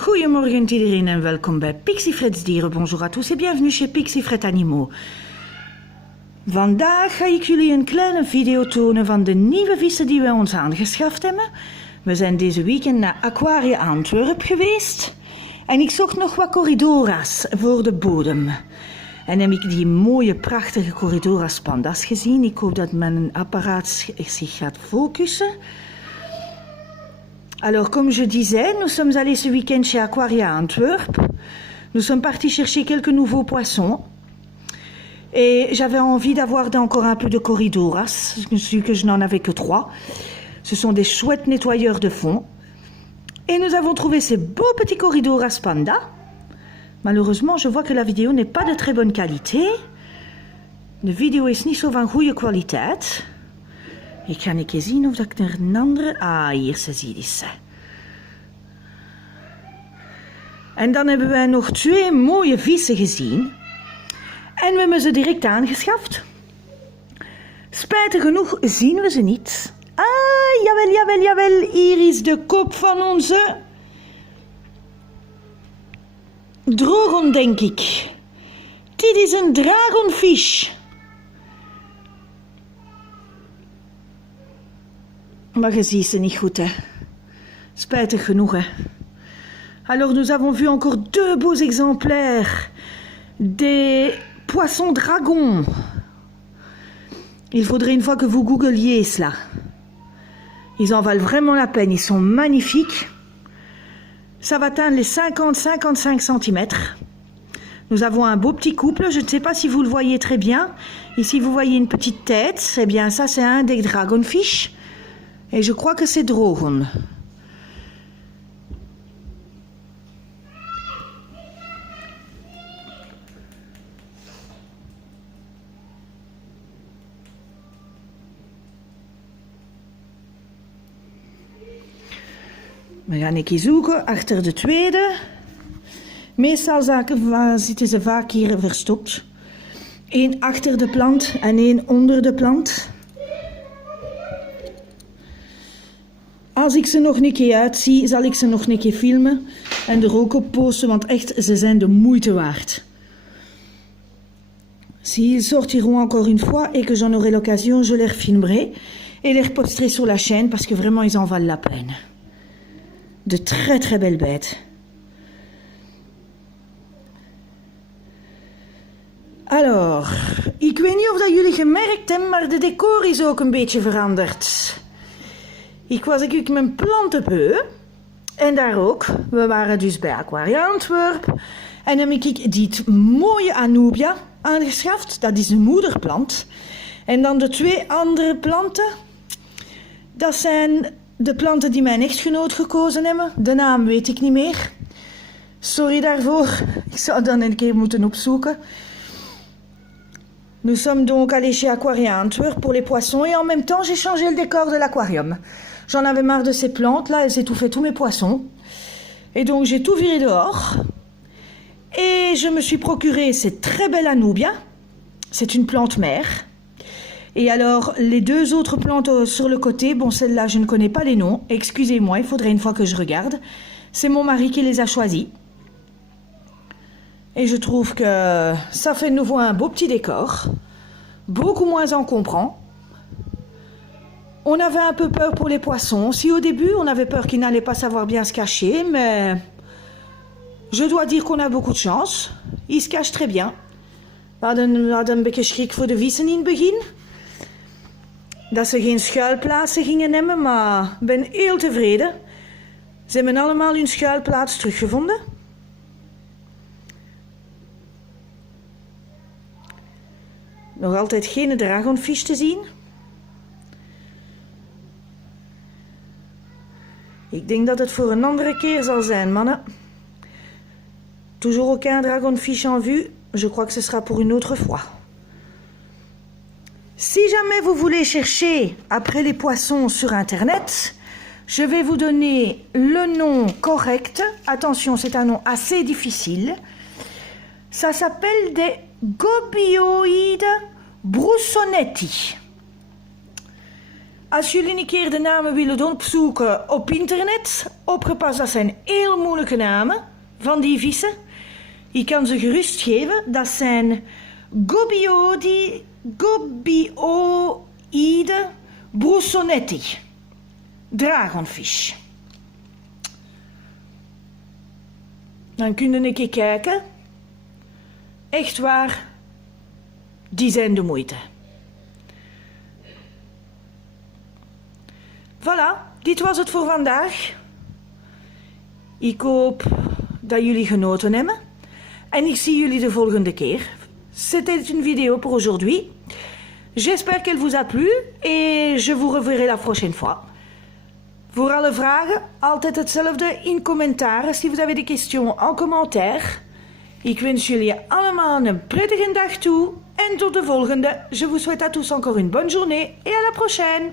Goedemorgen iedereen en welkom bij Pixie Fred's Dieren. Bonjour à tous et bienvenue chez Pixie Fred Animaux. Vandaag ga ik jullie een kleine video tonen van de nieuwe vissen die wij ons aangeschaft hebben. We zijn deze weekend naar Aquaria Antwerp geweest. En ik zocht nog wat corridora's voor de bodem. En heb ik die mooie, prachtige corridoras pandas gezien. Ik hoop dat mijn apparaat zich gaat focussen. Alors, comme je disais, nous sommes allés ce week-end chez Aquaria Antwerp. Nous sommes partis chercher quelques nouveaux poissons. Et j'avais envie d'avoir encore un peu de corridoras. Je me suis dit que je n'en avais que 3. Ce sont des chouettes nettoyeurs de fond. Et nous avons trouvé ces beaux petits corridoras panda. Malheureusement, je vois que la vidéo n'est pas de très bonne qualité. De video is niet zo van goede kwaliteit. Ik ga een keer zien of ik er een andere... Ah, hier, ze ziet ze. En dan hebben wij nog 2 mooie vissen gezien. En we hebben ze direct aangeschaft. Spijtig genoeg zien we ze niet. Ah, jawel, jawel, jawel. Hier is de kop van onze... drogon, denk ik. Dit is een dragonfish. Maar je ziet ze niet goed, hè. Spijtig genoeg, hè. Alors, nous avons vu encore 2 beaux exemplaires des poissons dragons. Il faudrait une fois que vous googliez cela. Ils en valent vraiment la peine. Ils sont magnifiques. Ça va atteindre les 50-55 cm. Nous avons un beau petit couple. Je ne sais pas si vous le voyez très bien. Ici, vous voyez une petite tête. Eh bien, ça, c'est un des dragonfish. Et je crois que c'est drogon. We gaan een keer zoeken achter de tweede. Meestal zitten ze vaak hier verstopt. 1 achter de plant en 1 onder de plant. Als ik ze nog een keer uitzie, zal ik ze nog een keer filmen en er ook op posten, want echt, ze zijn de moeite waard. S'ils sortiront encore une fois et que j'en aurai l'occasion, je les refilmerai et les reposterai sur la chaîne parce que vraiment, ils en valent la peine. De très très belles bêtes. Alors, ik weet niet of dat jullie gemerkt hebben, maar de decor is ook een beetje veranderd. Ik was natuurlijk mijn plantenbeu. En daar ook. We waren dus bij Aquaria Antwerp. En dan heb ik dit mooie Anubia aangeschaft. Dat is een moederplant. En dan de 2 andere planten. Dat zijn de planten die mijn echtgenoot gekozen hebben. De naam weet ik niet meer. Sorry daarvoor. Ik zou dan een keer moeten opzoeken. Nous sommes donc allés chez Aquaria Antwerp pour les poissons. Et en même temps, j'ai changé le décor de l'aquarium. J'en avais marre de ces plantes, là, elles étouffaient tous mes poissons. Et donc, j'ai tout viré dehors. Et je me suis procuré cette très belle Anubia. C'est une plante mère. Et alors, les 2 autres plantes sur le côté, bon, celles-là, je ne connais pas les noms. Excusez-moi, il faudrait une fois que je regarde. C'est mon mari qui les a choisis. Et je trouve que ça fait de nouveau un beau petit décor. Beaucoup moins encombrant. On avait un peu peur pour les poissons. Si au début, on avait peur qu'ils n'allaient pas savoir bien se cacher, mais je dois dire qu'on a beaucoup de chance. Ils se cachent très bien. We hadden een beetje schrik voor de vissen in het begin. Dat ze geen schuilplaatsen gingen hebben, maar ik ben heel tevreden. Ze hebben allemaal hun schuilplaats teruggevonden. Nog altijd geen dragonfish te zien. Ik denk dat het voor een andere keer zal zijn, mannen. Toujours aucun dragonfish en vue. Je crois que ce sera pour une autre fois. Si jamais vous voulez chercher après les poissons sur Internet, je vais vous donner le nom correct. Attention, c'est un nom assez difficile. Ça s'appelle des Gobioides broussonetti. Als jullie een keer de namen willen opzoeken op internet, opgepast, dat zijn heel moeilijke namen van die vissen. Ik kan ze gerust geven. Dat zijn Gobioide brussonetti. Dragonfish. Dan kun je een keer kijken. Echt waar, die zijn de moeite. Voilà, dit was het voor vandaag. Ik hoop dat jullie genoten hebben. En ik zie jullie de volgende keer. C'était une vidéo pour aujourd'hui. J'espère qu'elle vous a plu et je vous reverrai la prochaine fois. Voor alle vragen, altijd hetzelfde in commentaren. Si vous avez des questions en commentaire. Ik wens jullie allemaal een prettige dag toe. En tot de volgende. Je vous souhaite à tous encore une bonne journée et à la prochaine.